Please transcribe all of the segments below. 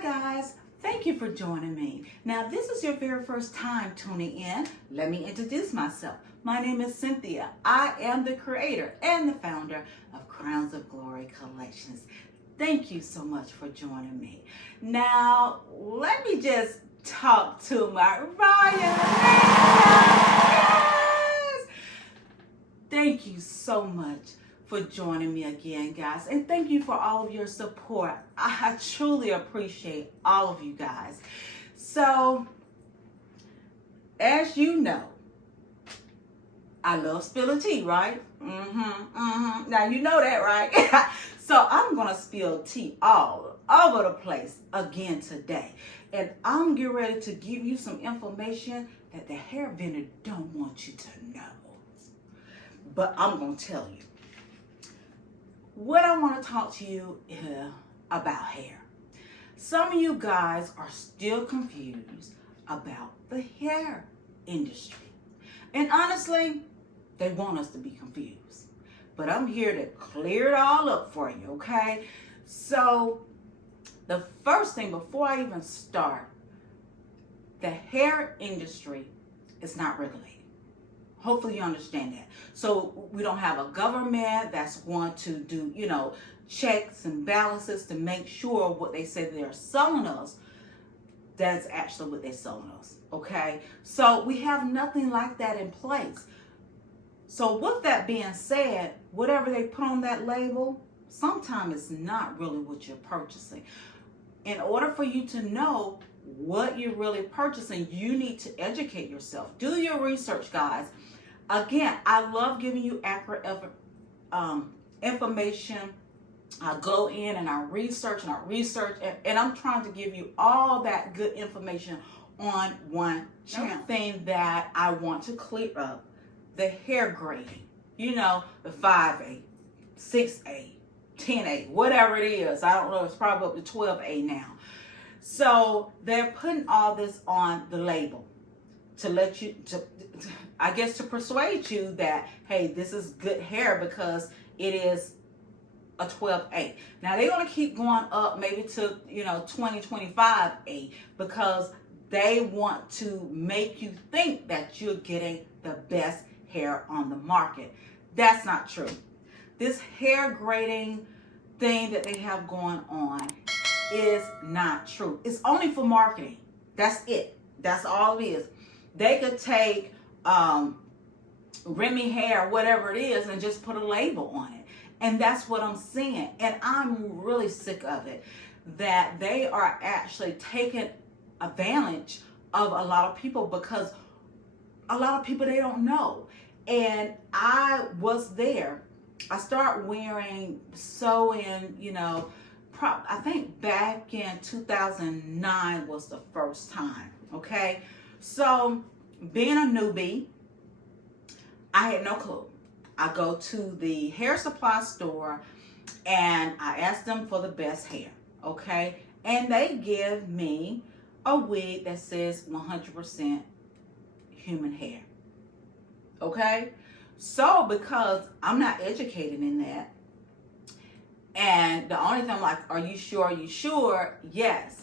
Hi guys, thank you for joining me. Now this is your very first time tuning in. Let me introduce myself. My name is Cynthia. I am the creator and the founder of Crowns of Glory Collections. Thank you so much for joining me. Now let me just talk to my royal. Yes! Thank you so much for joining me again, guys, and thank you for all of your support. I truly appreciate all of you guys. So, as you know, I love spilling tea, right? Now you know that, right? So I'm gonna spill tea all over the place again today, and I'm getting ready to give you some information that the hair vendor don't want you to know, but I'm gonna tell you. What I want to talk to you about hair. Some of you guys are still confused about the hair industry. And honestly, they want us to be confused. But I'm here to clear it all up for you, okay? So, the first thing, before I even start, the hair industry is not regulated. Hopefully you understand that. So we don't have a government that's going to do, checks and balances to make sure what they say they're selling us, that's actually what they're selling us, okay? So we have nothing like that in place. So with that being said, whatever they put on that label, sometimes it's not really what you're purchasing. In order for you to know what you're really purchasing, you need to educate yourself. Do your research, guys. Again, I love giving you accurate information. I go in and I research and I'm trying to give you all that good information on one channel. Thing that I want to clear up, the hair grading. The 5A, 6A, 10A, whatever it is. I don't know, it's probably up to 12A now. So they're putting all this on the label to let you, to persuade you that, hey, this is good hair because it is a 12A. Now they're going to keep going up maybe to, 2025A because they want to make you think that you're getting the best hair on the market. That's not true. This hair grading thing that they have going on is not true. It's only for marketing. That's it. That's all it is. They could take Remy hair, whatever it is, and just put a label on it. And that's what I'm seeing. And I'm really sick of it, that they are actually taking advantage of a lot of people because a lot of people, they don't know. And I was there. I started wearing I think back in 2009 was the first time, okay? So, being a newbie, I had no clue. I go to the hair supply store and I ask them for the best hair, okay? And they give me a wig that says 100% human hair, okay? So, because I'm not educated in that, and the only thing I'm like, are you sure? Are you sure? Yes.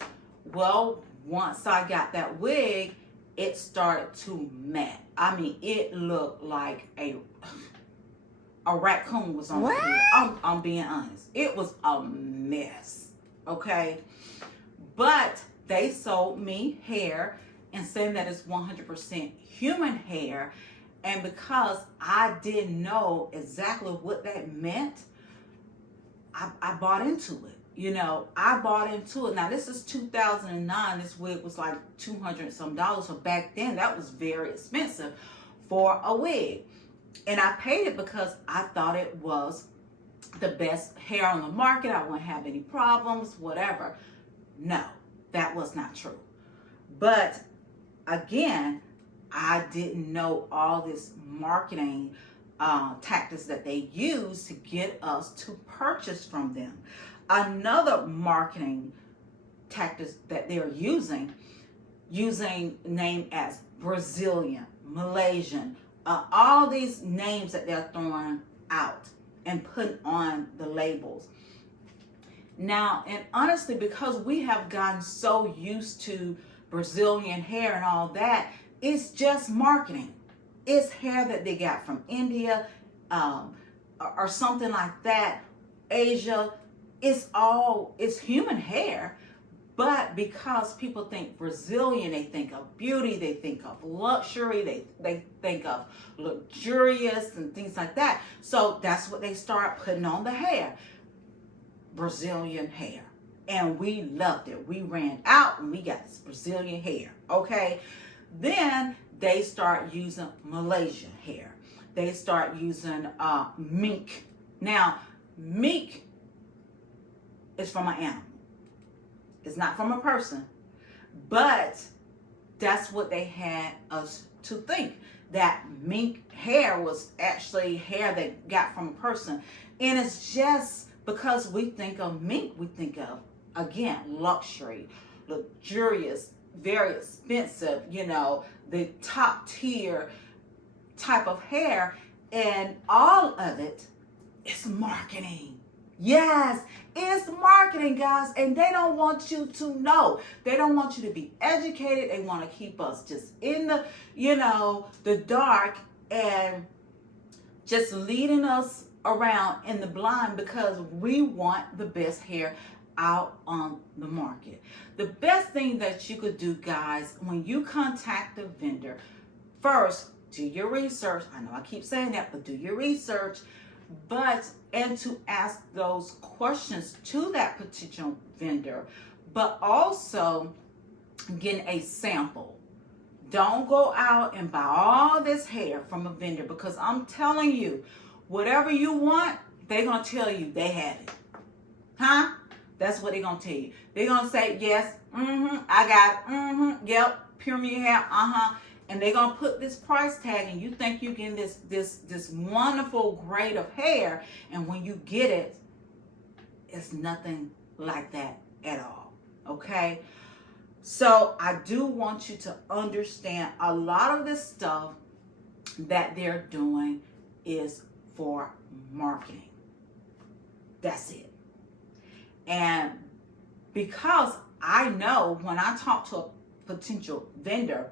Well, once I got that wig, it started to matte. I mean, it looked like a raccoon was on the head. I'm being honest. It was a mess, okay? But they sold me hair and saying that it's 100% human hair. And because I didn't know exactly what that meant, I bought into it. I bought into it. Now, this is 2009. This wig was like $200 some. So back then, that was very expensive for a wig. And I paid it because I thought it was the best hair on the market. I wouldn't have any problems, whatever. No, that was not true. But again, I didn't know all this marketing tactics that they use to get us to purchase from them. Another marketing tactics that they're using name as Brazilian, Malaysian, all these names that they're throwing out and putting on the labels. Now, and honestly, because we have gotten so used to Brazilian hair and all that, it's just marketing. It's hair that they got from India, or something like that, Asia. It's human hair, but because people think Brazilian, they think of beauty, they think of luxury, they think of luxurious and things like that. So that's what they start putting on the hair. Brazilian hair. And we loved it. We ran out and we got this Brazilian hair. Okay. Then they start using Malaysian hair. They start using mink. Now, mink is from an animal. It's not from a person. But that's what they had us to think. That mink hair was actually hair they got from a person. And it's just because we think of mink, we think of, again, luxury, luxurious, very expensive, the top tier type of hair. And all of it is marketing. Yes, it's marketing, guys. And they don't want you to know. They don't want you to be educated. They want to keep us just in the, the dark and just leading us around in the blind because we want the best hair out on the market. The best thing that you could do, guys, when you contact the vendor, first, do your research. I know I keep saying that, but do your research. And to ask those questions to that potential vendor, but also get a sample. Don't go out and buy all this hair from a vendor because I'm telling you, whatever you want, they're going to tell you they have it. Huh? That's what they're going to tell you. They're going to say, yes, I got it, yep, pure me hair, and they're going to put this price tag and you think you're getting this wonderful grade of hair, and when you get it, it's nothing like that at all, okay? So I do want you to understand a lot of this stuff that they're doing is for marketing. That's it. And because I know when I talk to a potential vendor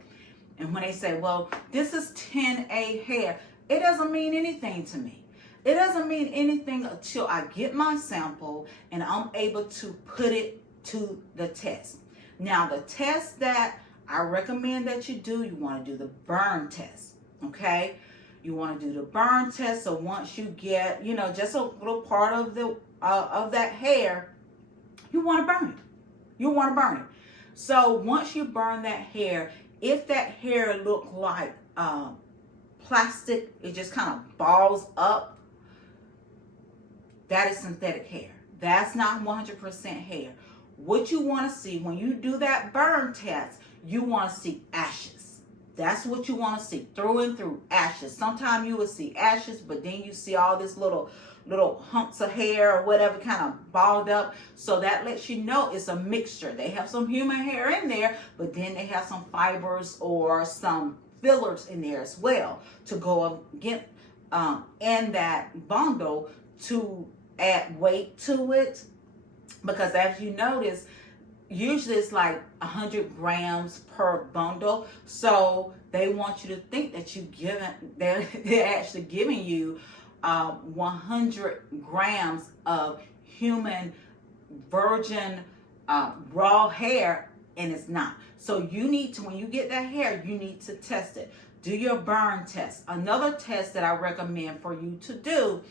and when they say, well, this is 10A hair, it doesn't mean anything to me. It doesn't mean anything until I get my sample and I'm able to put it to the test. Now, the test that I recommend that you do, you want to do the burn test, okay? You want to do the burn test. So once you get, just a little part of the of that hair, you want to burn it. You want to burn it. So once you burn that hair, if that hair look like plastic, it just kind of balls up, that is synthetic hair. That's not 100% hair. What you want to see when you do that burn test, you want to see ashes. That's what you want to see, through and through, ashes. Sometimes you will see ashes, but then you see all this little humps of hair or whatever kind of balled up. So that lets you know it's a mixture. They have some human hair in there, but then they have some fibers or some fillers in there as well to go get in that bundle to add weight to it. Because as you notice, usually it's like 100 grams per bundle. So they want you to think that they're actually giving you 100 grams of human virgin raw hair, and it's not. So you need to, when you get that hair, you need to test it. Do your burn test. Another test that I recommend for you to do,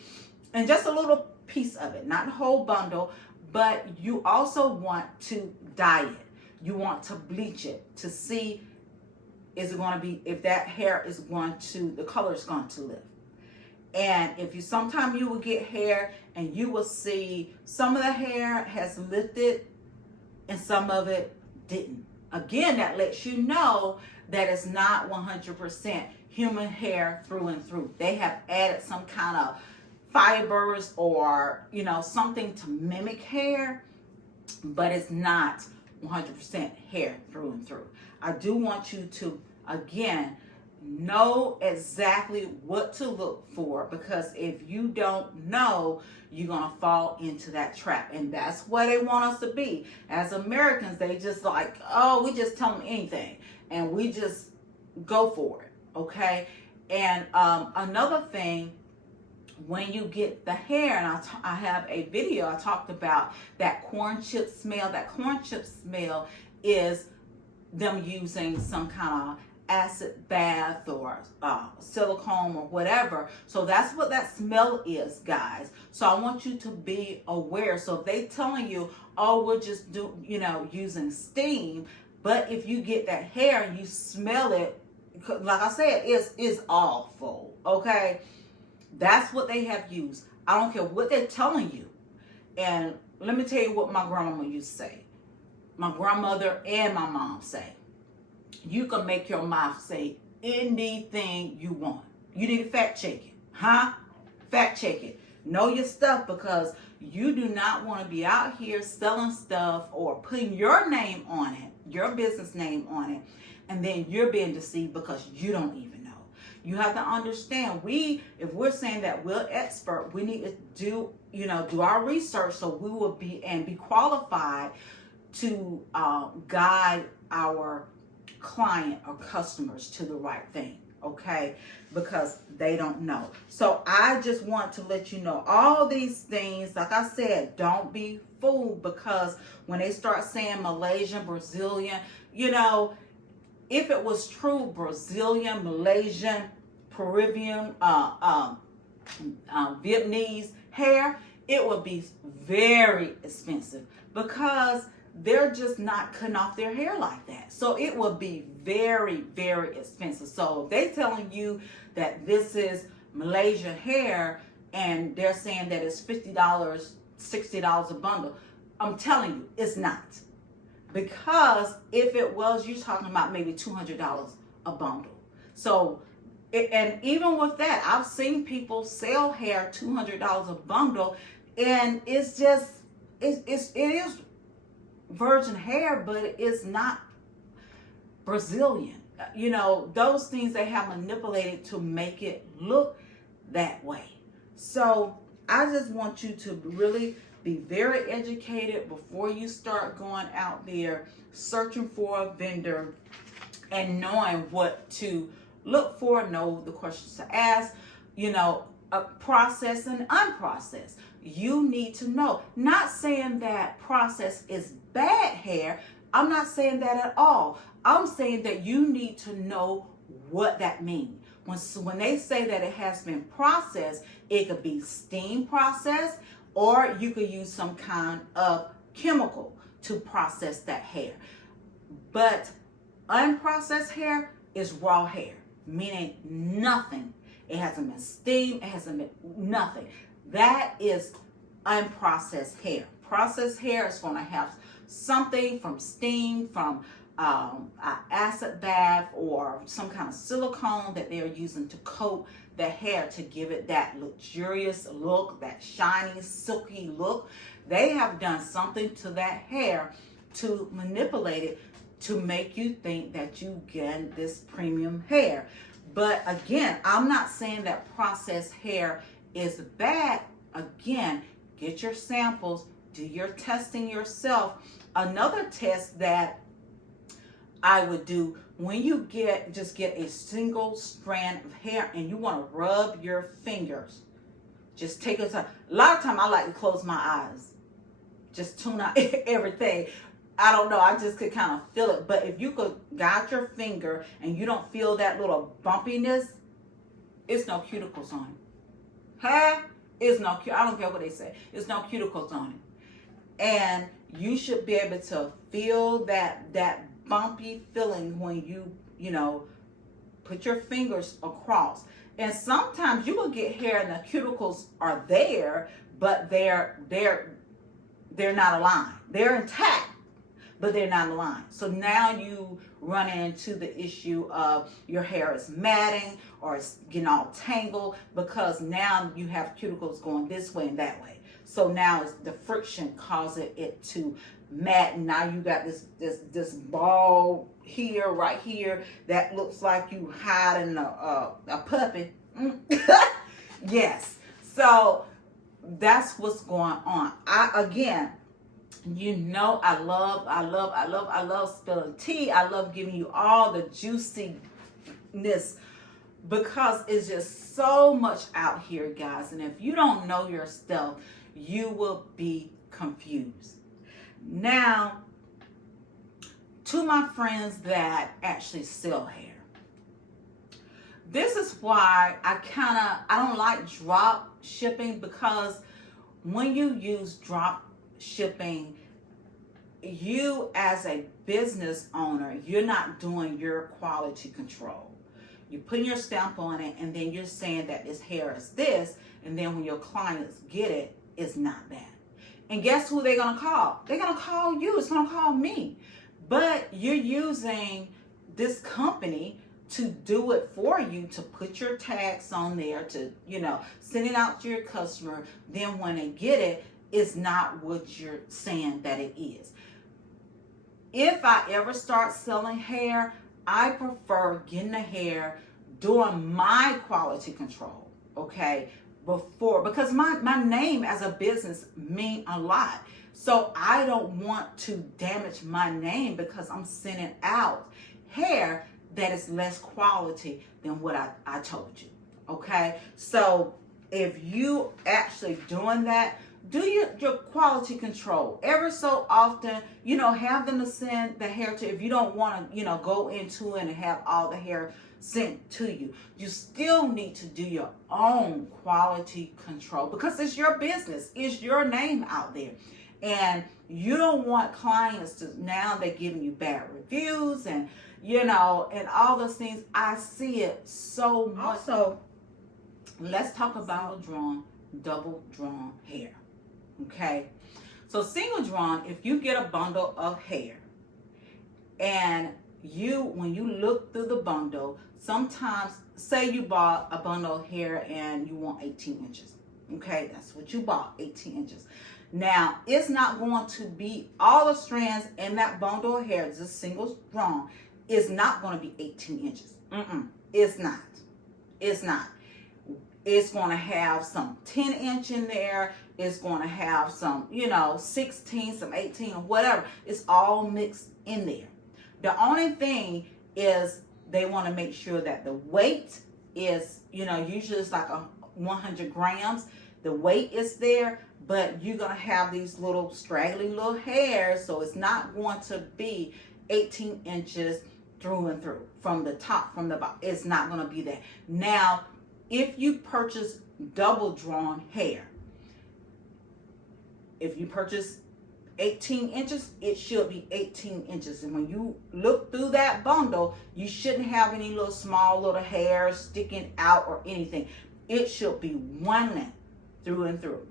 and just a little piece of it, not the whole bundle, but you also want to dye it. You want to bleach it to see if that hair is the color is going to lift. And sometimes you will get hair and you will see some of the hair has lifted and some of it didn't. Again, that lets you know that it's not 100% human hair through and through. They have added some kind of fibers or something to mimic hair, but it's not 100% hair through and through. I do want you to again know exactly what to look for, because if you don't know, you're going to fall into that trap. And that's where they want us to be. As Americans, they just like, oh, we just tell them anything and we just go for it. Okay. And another thing, when you get the hair, and I have a video, I talked about that corn chip smell. That corn chip smell is them using some kind of acid bath or silicone or whatever. So that's what that smell is, guys. So I want you to be aware. So if they telling you, oh, we're just using steam, but if you get that hair and you smell it, like I said, it's awful. Okay, that's what they have used. I don't care what they're telling you. And let me tell you what my grandmama used to say. My grandmother and my mom say, you can make your mouth say anything you want. You need to fact check it. Huh? Fact check it. Know your stuff, because you do not want to be out here selling stuff or putting your name on it, your business name on it, and then you're being deceived because you don't even know. You have to understand, if we're saying that we're expert, we need to do our research, so we will be qualified to guide our client or customers to the right thing. Okay, because they don't know. So I just want to let you know all these things. Like I said, don't be fooled, because when they start saying Malaysian, Brazilian, if it was true, Brazilian, Malaysian, Peruvian, Vietnamese hair, it would be very expensive, because they're just not cutting off their hair like that. So it would be very, very expensive. So if they're telling you that this is Malaysian hair and they're saying that it's $50, $60 a bundle, I'm telling you, it's not. Because if it was, you're talking about maybe $200 a bundle. So, and even with that, I've seen people sell hair $200 a bundle, and it's just, it is virgin hair, but it's not Brazilian. Those things they have manipulated to make it look that way. So I just want you to really be very educated before you start going out there searching for a vendor and knowing what to look for, know the questions to ask, processed and unprocessed. You need to know. Not saying that processed is bad hair. I'm not saying that at all. I'm saying that you need to know what that means. When they say that it has been processed, it could be steam processed, or you could use some kind of chemical to process that hair. But unprocessed hair is raw hair, meaning nothing. It hasn't been steamed, it hasn't been nothing. That is unprocessed hair. Processed hair is going to have something from steam, from an acid bath, or some kind of silicone that they're using to coat the hair to give it that luxurious look, that shiny, silky look. They have done something to that hair to manipulate it to make you think that you get this premium hair. But again, I'm not saying that processed hair is bad. Again, get your samples, do your testing yourself. Another test that I would do, when you just get a single strand of hair and you want to rub your fingers, just take your time. A lot of time I like to close my eyes, just tune out everything. I don't know, I just could kind of feel it. But if you could guide your finger and you don't feel that little bumpiness, it's no cuticles on it. Huh? It's no, I don't care what they say. It's no cuticles on it. And you should be able to feel that bumpy feeling when you put your fingers across. And sometimes you will get hair and the cuticles are there, but they're not aligned. They're intact, but they're not aligned. So now you run into the issue of your hair is matting or it's getting all tangled, because now you have cuticles going this way and that way. So now it's the friction causing it to mat, and now you got this ball here, right here, that looks like you hiding a puppy. Yes. So that's what's going on. I love spilling tea. I love giving you all the juiciness, because it's just so much out here, guys. And if you don't know your stuff, you will be confused. Now, to my friends that actually sell hair, this is why I don't like drop shipping, because when you use drop shipping, you as a business owner, you're not doing your quality control. You're putting your stamp on it, and then you're saying that this hair is this, and then when your clients get it, it's not that. And guess who they're gonna call? They're gonna call you. It's gonna call me. But you're using this company to do it for you, to put your tags on there, to, send it out to your customer. Then when they get it, it's not what you're saying that it is. If I ever start selling hair, I prefer getting the hair, doing my quality control, okay, because my name as a business mean a lot. So I don't want to damage my name because I'm sending out hair that is less quality than what I told you, okay? So if you actually doing that, do your quality control ever so often. Have them to send the hair to, if you don't want to, go into it and have all the hair sent to you. You still need to do your own quality control, because it's your business. It's your name out there. And you don't want clients to, now they're giving you bad reviews and, and all those things. I see it so much. Also, let's talk about double drawn hair. Okay, so single drawn, if you get a bundle of hair and when you look through the bundle, sometimes, say you bought a bundle of hair and you want 18 inches. Okay, that's what you bought, 18 inches. Now, it's not going to be all the strands in that bundle of hair, just single drawn, is not going to be 18 inches. It's not. It's not. It's going to have some 10-inch in there. It's going to have some, 16, some 18, or whatever. It's all mixed in there. The only thing is they want to make sure that the weight is, usually it's like 100 grams. The weight is there, but you're going to have these little straggly little hairs. So it's not going to be 18 inches through and through, from the top, from the bottom. It's not going to be that. Now, if you purchase double drawn hair, if you purchase 18 inches, it should be 18 inches. And when you look through that bundle, you shouldn't have any little small little hairs sticking out or anything. It should be one length through and through.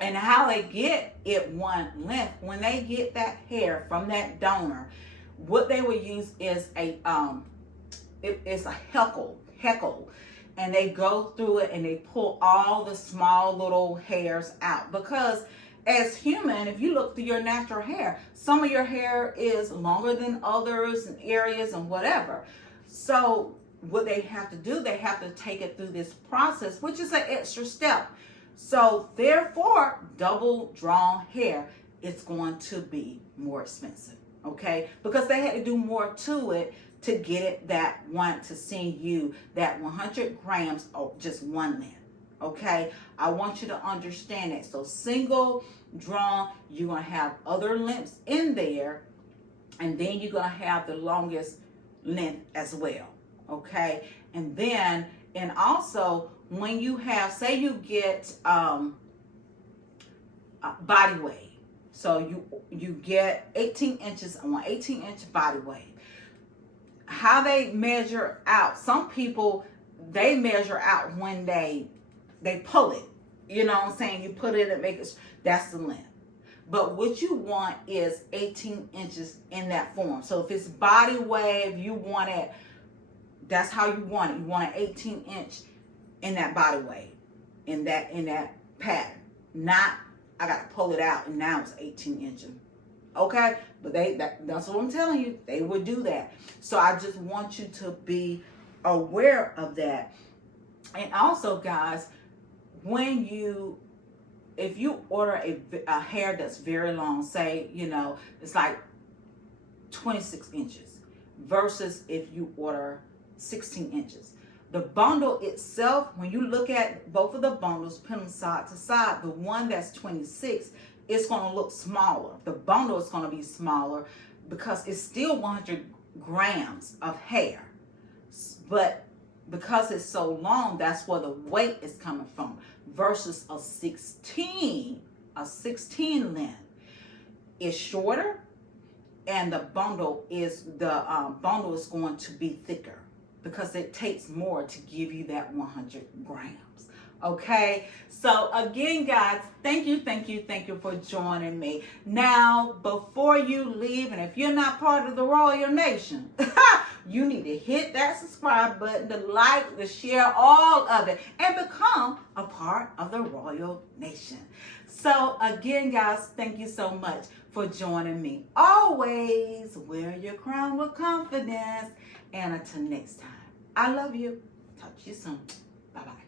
And how they get it one length, when they get that hair from that donor, what they will use is it's a heckle. And they go through it and they pull all the small little hairs out. Because as human, if you look through your natural hair, some of your hair is longer than others in areas and whatever. So what they have to do, they have to take it through this process, which is an extra step. So therefore, double drawn hair is going to be more expensive, okay? Because they had to do more to it to get it to send you that 100 grams of just one length, okay? I want you to understand that. So single drawn, you're going to have other lengths in there, and then you're going to have the longest length as well, okay? And then, and also, when you have, say you get body weight, so you get 18 inches on 18-inch body weight. How they measure out, some people, they measure out when they pull it. You know what I'm saying? You put it and make it, that's the length. But what you want is 18 inches in that form. So if it's body wave, you want it, that's how you want it. You want an 18-inch in that body wave, in that pattern. Not, I got to pull it out and now it's 18 inches Okay, but that's what I'm telling you. They would do that. So I just want you to be aware of that. And also, guys, if you order a hair that's very long, say, it's like 26 inches versus if you order 16 inches. The bundle itself, when you look at both of the bundles, put them side to side, the one that's 26, it's going to look smaller. The bundle is going to be smaller because it's still 100 grams of hair. But because it's so long, that's where the weight is coming from. Versus a 16 length is shorter, and the bundle is going to be thicker because it takes more to give you that 100 grams. Okay, so again, guys, thank you for joining me. Now, before you leave, and if you're not part of the Royal Nation, you need to hit that subscribe button, to like, to share, all of it, and become a part of the Royal Nation. So again, guys, thank you so much for joining me. Always wear your crown with confidence. And until next time, I love you. Talk to you soon. Bye-bye.